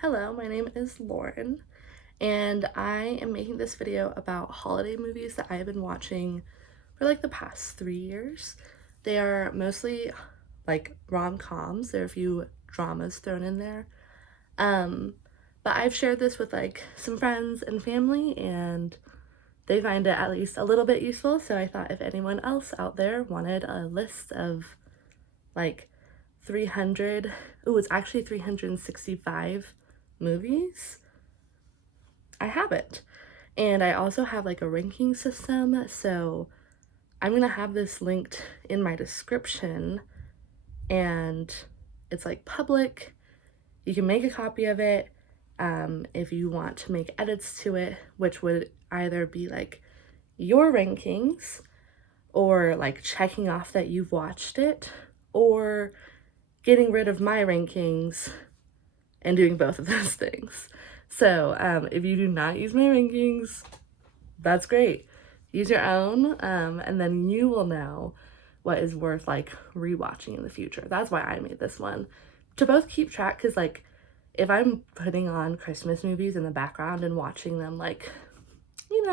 Hello, my name is Lauren, and I am making this video about holiday movies that I have been watching for like the past 3 years. They are mostly like rom-coms. There are a few dramas thrown in there. But I've shared this with like some friends and family, and they find it at least a little bit useful. So I thought if anyone else out there wanted a list of like 300, it's actually 365 movies, I have it. And I also have like a ranking system, so I'm gonna have this linked in my description, and it's like public. You can make a copy of it if you want to make edits to it, which would either be like your rankings or like checking off that you've watched it, or getting rid of my rankings and doing both of those things. So if you do not use my rankings, that's great. Use your own, and then you will know what is worth like rewatching in the future. That's why I made this one, to both keep track, because like if I'm putting on Christmas movies in the background and watching them like,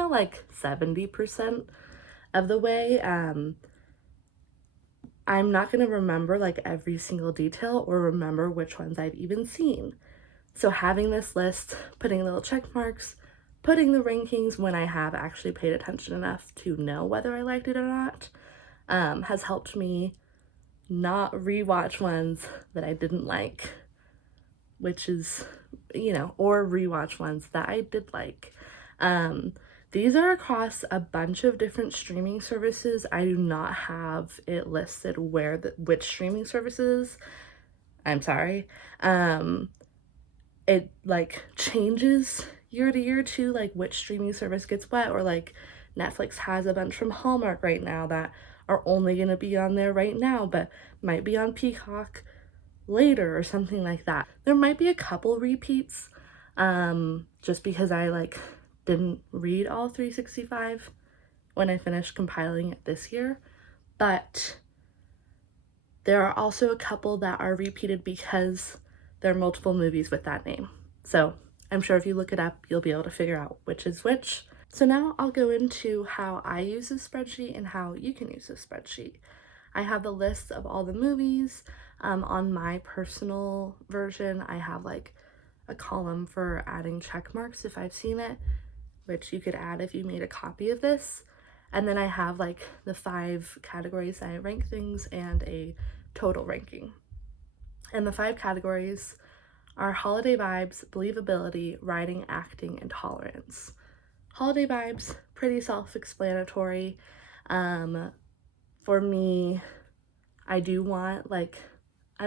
like 70% of the way, I'm not gonna remember like every single detail or remember which ones I've even seen. So having this list, putting little check marks, putting the rankings when I have actually paid attention enough to know whether I liked it or not, has helped me not rewatch ones that I didn't like, which is, or rewatch ones that I did like. These are across a bunch of different streaming services. I do not have it listed which streaming services. I'm sorry. It like changes year to year too, like which streaming service gets what, or like Netflix has a bunch from Hallmark right now that are only going to be on there right now but might be on Peacock later or something like that. There might be a couple repeats just because I like didn't read all 365 when I finished compiling it this year, but there are also a couple that are repeated because there are multiple movies with that name. So I'm sure if you look it up, you'll be able to figure out which is which. So now I'll go into how I use this spreadsheet and how you can use this spreadsheet. I have the list of all the movies. On my personal version, I have like a column for adding check marks if I've seen it, which you could add if you made a copy of this. And then I have like the 5 categories I rank things and a total ranking. And the 5 categories are holiday vibes, believability, writing, acting, and tolerance. Holiday vibes, pretty self-explanatory. For me, I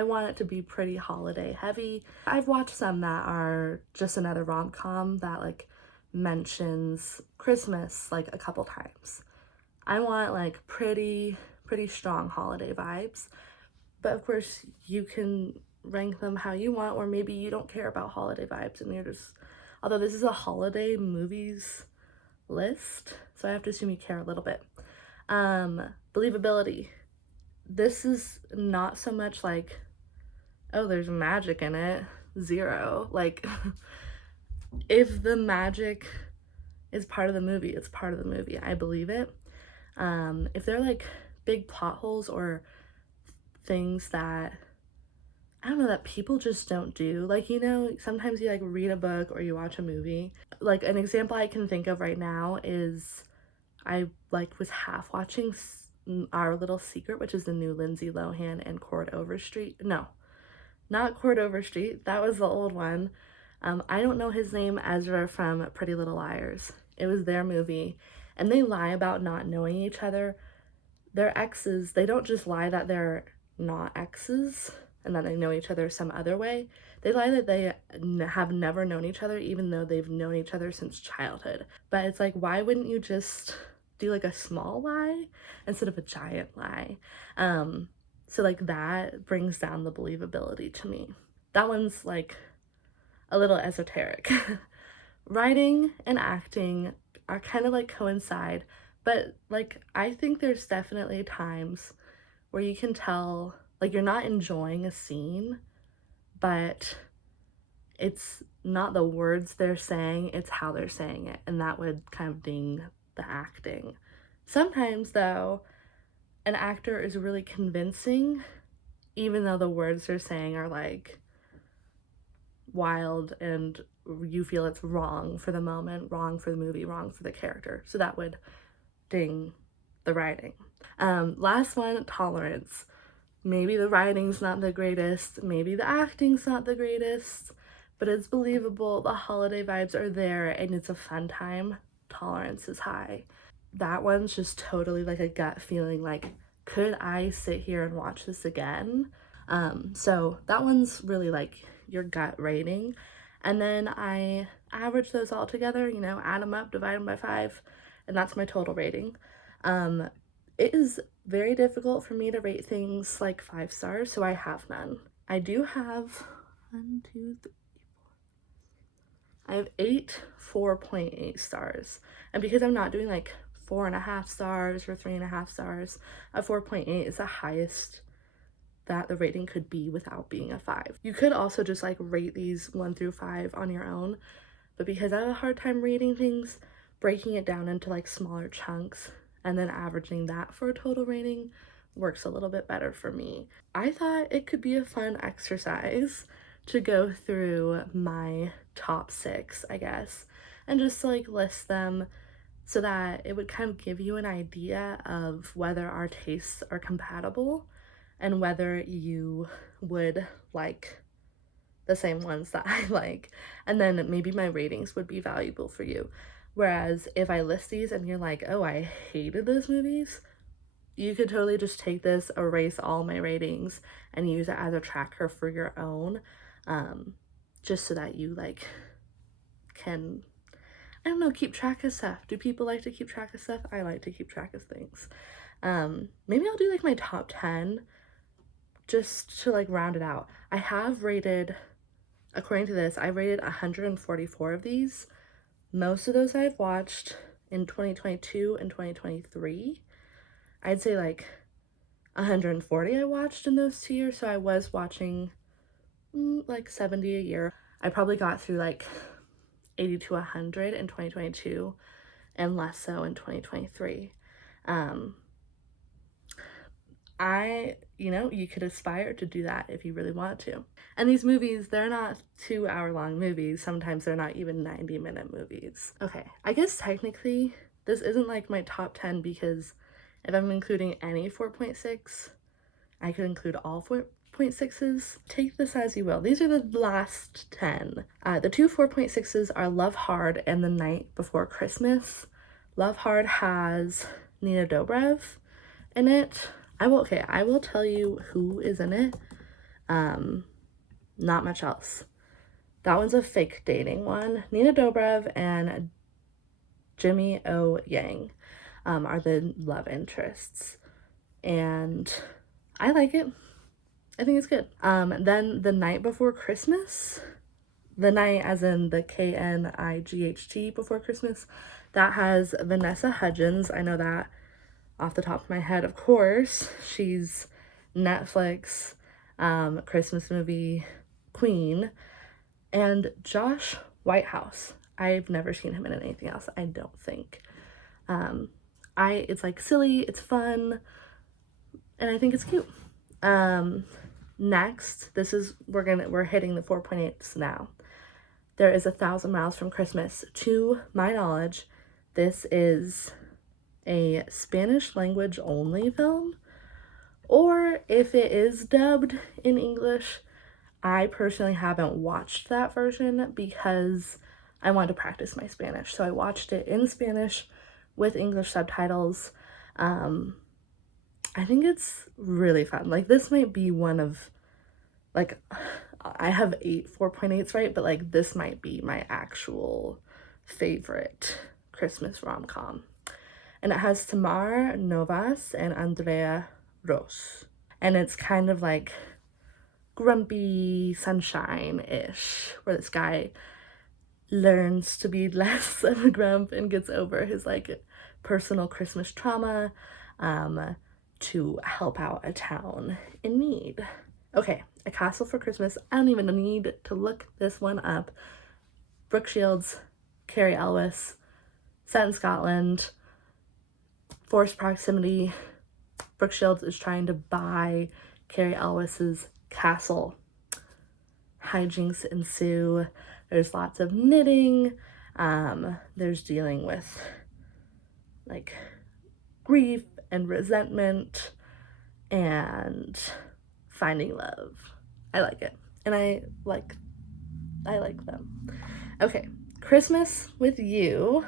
want it to be pretty holiday heavy. I've watched some that are just another rom-com that like mentions Christmas like a couple times. I want like pretty strong holiday vibes, but of course you can rank them how you want, or maybe you don't care about holiday vibes and you're just, although this is a holiday movies list, so I have to assume you care a little bit. Believability. This is not so much like, oh, there's magic in it. 0. Like, if the magic is part of the movie, it's part of the movie. I believe it. If they're like big plot holes or things that, I don't know, that people just don't do, like, sometimes you like read a book or you watch a movie. Like an example I can think of right now is I like was half watching Our Little Secret, which is the new Lindsay Lohan and Cord Overstreet. No, not Cord Overstreet. That was the old one. I don't know his name, Ezra from Pretty Little Liars. It was their movie, and they lie about not knowing each other. Their exes, they don't just lie that they're not exes and that they know each other some other way. They lie that they have never known each other, even though they've known each other since childhood. But it's like, why wouldn't you just do like a small lie instead of a giant lie? So like that brings down the believability to me. That one's like a little esoteric. Writing and acting are kind of like coincide, but like I think there's definitely times where you can tell like you're not enjoying a scene, but it's not the words they're saying, it's how they're saying it, and that would kind of ding the acting. Sometimes, though, an actor is really convincing, even though the words they're saying are like wild and you feel it's wrong for the moment, wrong for the movie, wrong for the character. So that would ding the writing. Last one, tolerance. Maybe the writing's not the greatest, maybe the acting's not the greatest, but it's believable, the holiday vibes are there, and it's a fun time. Tolerance is high. That one's just totally like a gut feeling, like, could I sit here and watch this again? So that one's really like your gut rating. And then I average those all together, you know, add them up, divide them by 5, and that's my total rating. It is very difficult for me to rate things like 5 stars, so I have none. I do have 1, 2, 3, 4. I have 8 4.8 stars. And because I'm not doing like 4.5 stars or 3.5 stars, a 4.8 is the highest that the rating could be without being a 5. You could also just like rate these 1 through 5 on your own, but because I have a hard time rating things, breaking it down into like smaller chunks and then averaging that for a total rating works a little bit better for me. I thought it could be a fun exercise to go through my top 6, I guess, and just like list them so that it would kind of give you an idea of whether our tastes are compatible and whether you would like the same ones that I like, and then maybe my ratings would be valuable for you. Whereas if I list these and you're like, oh, I hated those movies, you could totally just take this, erase all my ratings, and use it as a tracker for your own, just so that you like can, I don't know, keep track of stuff. Do people like to keep track of stuff? I like to keep track of things. Maybe I'll do like my top 10 just to like round it out. I have rated, according to this, I rated 144 of these. Most of those I've watched in 2022 and 2023. I'd say like 140 I watched in those 2 years, so I was watching like 70 a year. I probably got through like 80 to 100 in 2022 and less so in 2023. You know, you could aspire to do that if you really want to. And these movies, they're not 2-hour-long movies. Sometimes they're not even 90-minute movies. Okay, I guess technically this isn't like my top 10 because if I'm including any 4.6, I could include all 4.6s. Take this as you will. These are the last 10. The 2 4.6s are Love Hard and The Night Before Christmas. Love Hard has Nina Dobrev in it. I will tell you who is in it. Not much else. That one's a fake dating one. Nina Dobrev and Jimmy O. Yang are the love interests. And I like it. I think it's good. Then The Night Before Christmas, the night as in the KNIGHT before Christmas, that has Vanessa Hudgens. I know that off the top of my head, of course. She's Netflix Christmas movie queen. And Josh Whitehouse. I've never seen him in anything else, I don't think. It's like silly, it's fun, and I think it's cute. Next, we're hitting the 4.8s now. There is 1,000 Miles from Christmas. To my knowledge, this is a Spanish language only film, or if it is dubbed in English, I personally haven't watched that version because I wanted to practice my Spanish. So I watched it in Spanish with English subtitles. I think it's really fun. Like, this might be one of, like, I have 8 4.8s, right? But like, this might be my actual favorite Christmas rom-com. And it has Tamar Novas and Andrea Ros. And it's kind of like grumpy sunshine-ish, where this guy learns to be less of a grump and gets over his like personal Christmas trauma to help out a town in need. Okay, A Castle for Christmas. I don't even need to look this one up. Brooke Shields, Carrie Elwes, set in Scotland, forced proximity. Brooke Shields is trying to buy Carrie Elwes's castle. Hijinks ensue. There's lots of knitting. There's dealing with like grief and resentment and finding love. I like it. And I like them. Okay, Christmas with You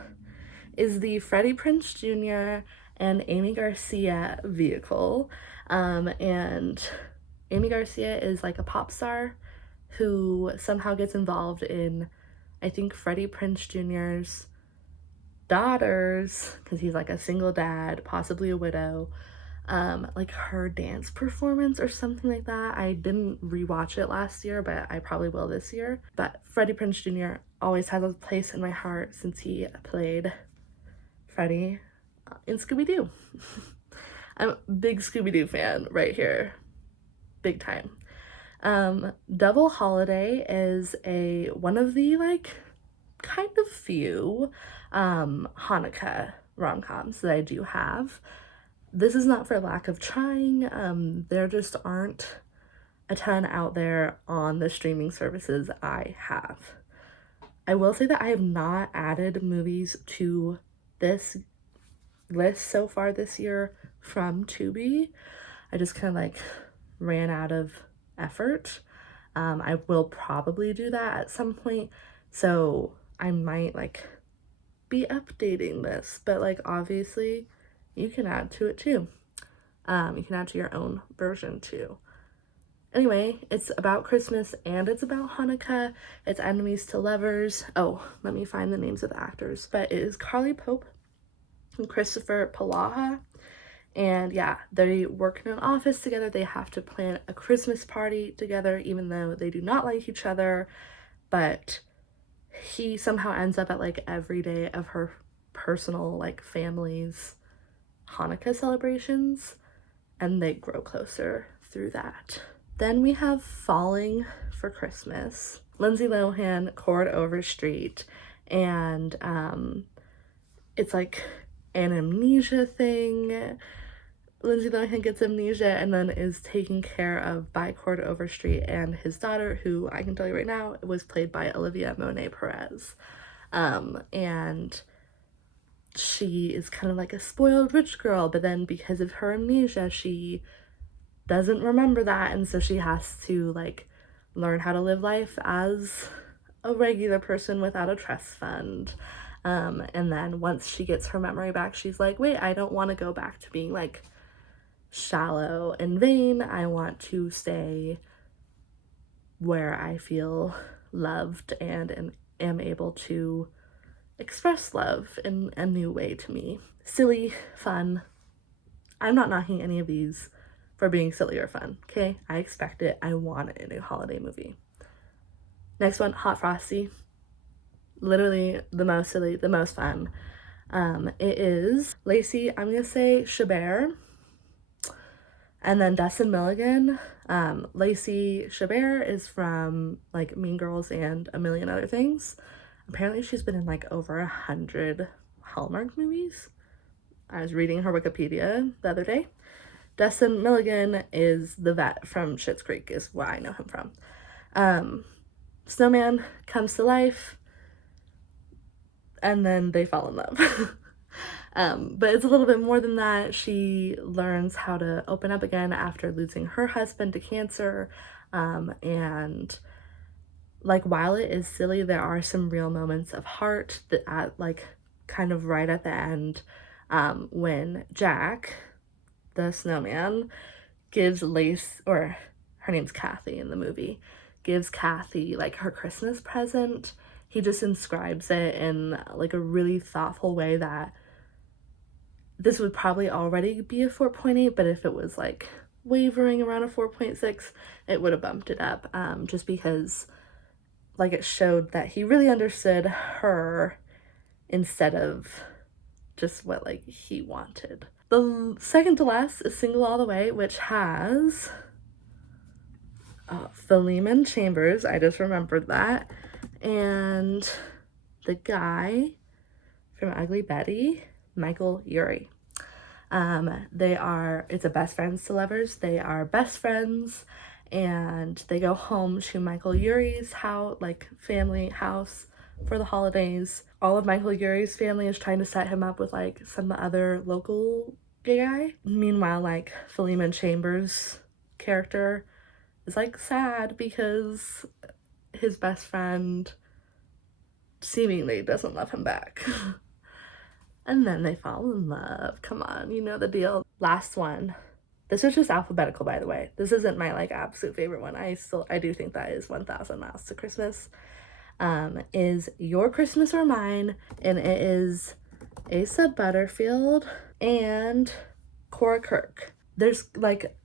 is the Freddie Prinze Jr. and Amy Garcia vehicle. And Amy Garcia is like a pop star who somehow gets involved in, I think, Freddie Prinze Jr.'s daughters, because he's like a single dad, possibly a widow, like her dance performance or something like that. I didn't rewatch it last year, but I probably will this year. But Freddie Prinze Jr. always has a place in my heart since he played Freddie in Scooby-Doo. I'm a big Scooby-Doo fan right here, big time. Double Holiday is one of the like kind of few Hanukkah rom-coms that I do have. This is not for lack of trying. There just aren't a ton out there on the streaming services I have. I will say that I have not added movies to this list so far this year from Tubi. I just kind of like ran out of effort. I will probably do that at some point, so I might like be updating this, but like obviously you can add to it too. You can add to your own version too. Anyway, it's about Christmas and it's about Hanukkah. It's enemies to lovers. Oh, let me find the names of the actors. But it is Carly Pope and Christopher Palaha. And yeah, they work in an office together. They have to plan a Christmas party together, even though they do not like each other. But he somehow ends up at like every day of her personal like family's Hanukkah celebrations, and they grow closer through that. Then we have Falling for Christmas. Lindsay Lohan, Cord Overstreet, and it's like an amnesia thing. Lindsay Lohan gets amnesia and then is taken care of by Cord Overstreet and his daughter, who I can tell you right now was played by Olivia Monet Perez. And she is kind of like a spoiled rich girl, but then because of her amnesia, she doesn't remember that, and so she has to like learn how to live life as a regular person without a trust fund. And then once she gets her memory back, she's like, wait, I don't want to go back to being like shallow and vain. I want to stay where I feel loved and am able to express love in a new way to me. Silly, fun. I'm not knocking any of these for being silly or fun, okay? I expect it. I want it in a holiday movie. Next one, Hot Frosty. Literally the most silly, the most fun. It is Lacey, I'm gonna say Chabert, and then Dustin Milligan. Lacey Chabert is from like Mean Girls and a million other things. Apparently she's been in like over 100 Hallmark movies. I was reading her Wikipedia the other day. Dustin Milligan is the vet from Schitt's Creek, is where I know him from. Snowman comes to life, and then they fall in love. But it's a little bit more than that. She learns how to open up again after losing her husband to cancer. And like, while it is silly, there are some real moments of heart that at like kind of right at the end, when Jack, the snowman, gives Lace, or her name's Kathy in the movie, gives Kathy like her Christmas present. He just inscribes it in like a really thoughtful way that this would probably already be a 4.8, but if it was like wavering around a 4.6, it would have bumped it up, just because like it showed that he really understood her instead of just what like he wanted. The second to last is Single All the Way, which has Philemon Chambers, I just remembered that, and the guy from Ugly Betty, Michael Urie. It's a best friends to lovers. They are best friends, and they go home to Michael Urie's house, like family house, for the holidays. All of Michael Urie's family is trying to set him up with like some other local gay guy. Meanwhile, like Philemon Chambers' character is like sad because his best friend seemingly doesn't love him back. And then they fall in love. Come on, you know the deal. Last one. This is just alphabetical, by the way. This isn't my like absolute favorite one. I do think that is 1,000 Miles to Christmas. Is Your Christmas or Mine, and it is Asa Butterfield and Cora Kirk. There's like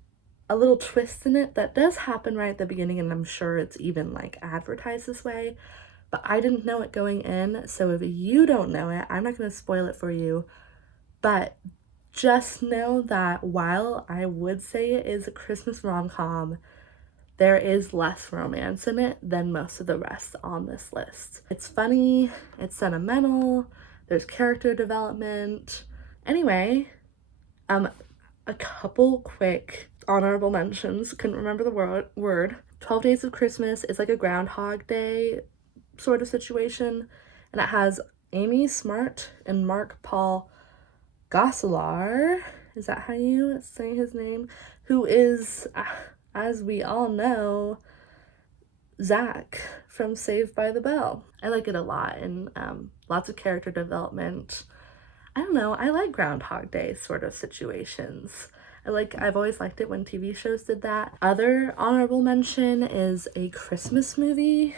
a little twist in it that does happen right at the beginning, and I'm sure it's even like advertised this way, but I didn't know it going in, so if you don't know it, I'm not going to spoil it for you, but just know that while I would say it is a Christmas rom-com, there is less romance in it than most of the rest on this list. It's funny, it's sentimental, there's character development. Anyway, a couple quick honorable mentions. Couldn't remember the word. 12 Days of Christmas is like a Groundhog Day sort of situation, and it has Amy Smart and Mark Paul Gosselaar, is that how you say his name, who is, as we all know, Zach from Saved by the Bell. I like it a lot, and lots of character development. I don't know, I like Groundhog Day sort of situations. I've always liked it when TV shows did that. Other honorable mention is a Christmas movie,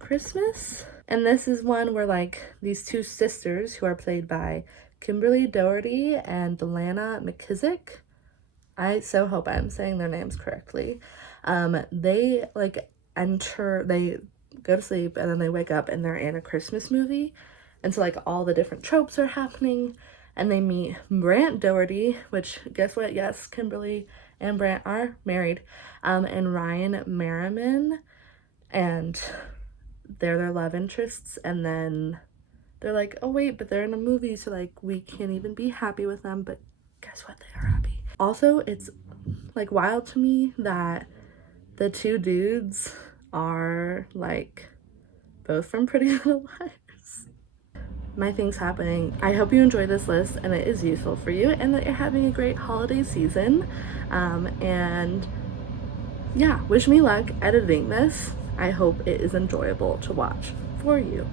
Christmas. And this is one where like these two sisters who are played by Kimberly Doherty and Delana McKissick. I so hope I'm saying their names correctly. They go to sleep and then they wake up and they're in a Christmas movie. And so like all the different tropes are happening, and they meet Brant Doherty, which guess what? Yes, Kimberly and Brant are married, and Ryan Merriman, and they're their love interests. And then they're like, oh wait, but they're in a movie, so like we can't even be happy with them, but guess what? They are happy. Also, it's like wild to me that the two dudes are like both from Pretty Little Liars. My thing's happening. I hope you enjoy this list and it is useful for you, and that you're having a great holiday season. And yeah, wish me luck editing this. I hope it is enjoyable to watch for you.